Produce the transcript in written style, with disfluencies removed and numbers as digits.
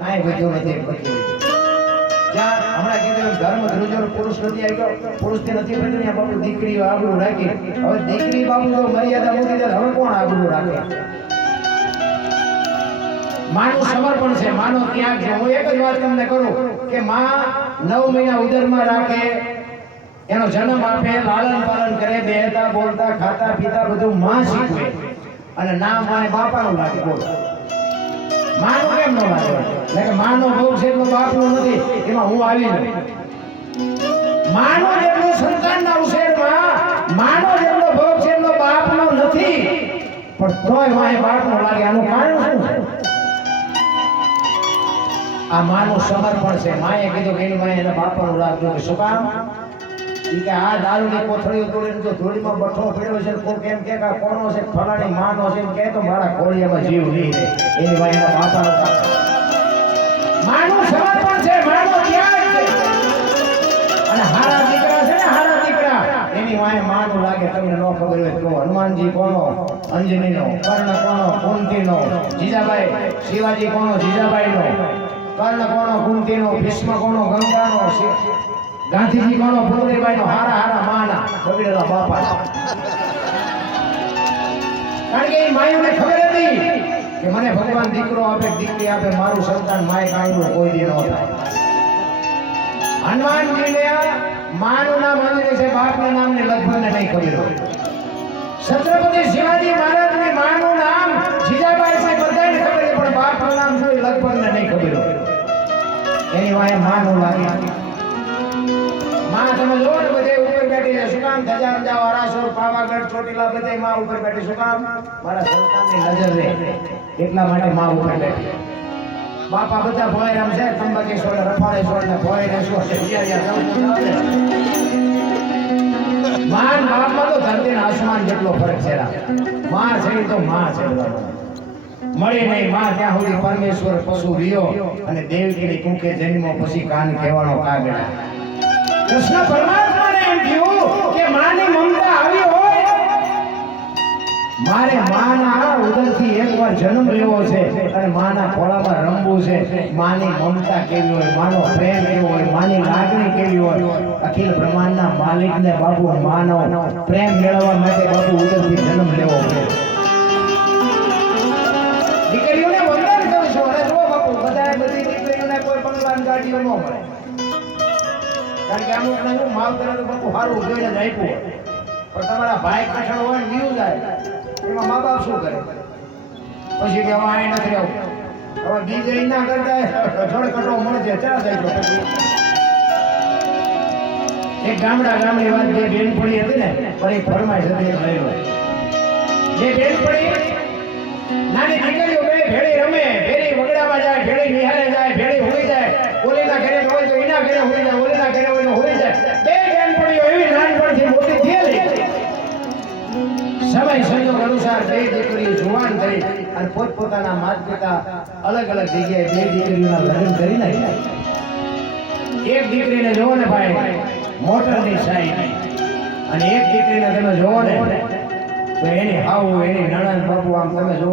કાંઈ વધ્યું નથી જ્યાં હમણાં કીધું ધર્મ ધ્રુજો પુરુષ નથી આવ્યો, પુરુષથી નથી બન્યું ત્યાં બાપુ દીકરીઓ આબરૂ રાખી. હવે દીકરી બાપુ જો મર્યાદા મૂકી દે હવે કોણ આબરૂ રાખે? માનું સમર્પણ છે, માનો ત્યાગ છે. હું એક જ વાત તમને કરું કે માં 9 મહિના ઉદરમાં રાખે, એનો જન્મ આપે, લાલન પાલન કરે, બેહતા બોલતા ખાતા પીતા બધું માં શીખવે, અને નામ માય બાપાનું લાગે. બોલો માનું કેમ ન લાગે? એટલે કે માનો ભોગ છે એટલો બાપનું નથી, એમાં હું આવી નથી. માનો જેટલો સંતાનના ઉછેરમાં માનો જેટલો ભોગ છે એટલો બાપનો નથી, પણ તોય માય બાપનો લાગે. આનું કારણ શું છે? આ માનું સમર્પણ છે. માએ કીધું કે એની માએ એના બાપાનું લાગતું કે શું કામ? કે આ દારૂની કોથળીઓ તોડીને જો ધૂળીમાં બઠો પડ્યો છે, કોઈ કેમ કે આ કોનો છે, ફલાણી માનો છે, કે તો મારા ખોડિયામાં જીવ નહીં રહે. એની માએ એના બાપાનું માનું સમર્પણ છે, માનો ત્યાગ છે. અને હારા દીકરા છે ને, હારા દીકરા એની માએ માનું લાગે. તમને ન ખબર હોય તો હનુમાનજી કોનો? અંજનીનો. કર્ણ કોનો? કુંતીનો. જીજાબાઈ શિવાજી કોનો? જીજાબાઈનો. કર્ણ કોનો? કુંતીનો. ભીષ્મ કોનો? ગંગાનો. ગાંધીજી કોનો? પુતળીબાઈનો. હારા હારા માના બગડેલા બાપા. કારણ કે એ માયોને ખબર હતી કે મને ભગવાન દીકરો આપે, દીકરી આપે, મારું સંતાન માય કાંઈનું કોઈ દી ન થાય. હનુમાનજીને માનું નામ અંજની છે, બાપના નામને લગભગને નહીં ખબર હોય. છત્રપતિ શિવાજી મહારાજની માનું નામ જીજાબાઈ છે, બધાને ખબર છે, પણ બાપનું નામ શું લગભગને નહીં ખબર હોય. એની વાય માનું લાગે. માં તમે જો ને બધે ઉપર બેઠી છે. શું કામ? ધજા અંજા વારાસુર પાવાગઢ ચોટીલા બધે માં ઉપર બેઠી. શું કામ? મારા સંતાનની નજર રહે એટલા માટે માં ઉપર બેઠી. બાપા બધા ભોયરામ છે, ત્રંબકેશ્વર રફાળેશ્વર ને ભોયરેશ્વર માન બાપમાં તો ધરતી ને આસમાન જેટલો ફરક છે. માં છે તો માં છે. મળી નહીં માં ત્યાં સુધી પરમેશ્વર પશુ રહ્યો અને દેવકીની કુંકે જન્મો પછી કાન કહેવાનો કાગડા. કૃષ્ણ પરમાત્માને એમ કહ્યું કે માની મમતા આવી હોય, મારે માના ઉદરથી એકવાર જન્મ લેવો છે અને માના ખોળામાં રમવું છે. માની મમતા કેવી હોય, માનો પ્રેમ કેવો હોય, માની લાગણી કેવી હોય. અખિલ બ્રહ્માંડના માલિકને બાપુ માનો પ્રેમ મેળવવા માટે બાપુ ઉદરથી જન્મ લેવો પડે. દીકરીઓને વંદન કરું છું. અને જો બાપુ બધાએ બધી દીકરીઓને કોઈ બંગલા ગાડીઓ ન મળે, કારણ કે અમુક ને માવતર તો બાપુ સારું જોઈને જ આપ્યું, પણ તમારા ભાઈ પાછળ હોય ને વ્યૂ જાય, એમાં મા બાપ શું કરે? પછી કે આ નથી આવું, હવે બીજે ના કરતા જળકટો મળશે ચા જાય. એક ગામડી વાત, બે બેનપણી હતી ને, પણ એ ફરમાઈશ હતી લઈ જે બેનપણી નાની દીકરીઓ બે ભેળી રમે, ભેળી વગડામાં જાય, ભેળી નિહાળે જાય, ભેળી હોઈ જાય. ઓલીના ઘરે હોય તો એના ઘરે હોઈ જાય, ઓલીના ઘરે હોય તો હોઈ જાય. બે બેનપણીઓ એવી નાનપણથી મોટી થયેલી. સમય સંજોગ અનુસાર બે દીકરીઓ જુવાન થઈ અને પોતપોતાના માતા પિતા અલગ અલગ જગ્યાએ બે દીકરીઓના લગ્ન કરી નાખ્યા. એક દીકરીને જોવો ને ભાઈ મોટરની સાઈડ, અને એક દીકરીને તમે જોવો ને તો એની હાવ, એની નણંદ બાપુ આમ તમે જોવો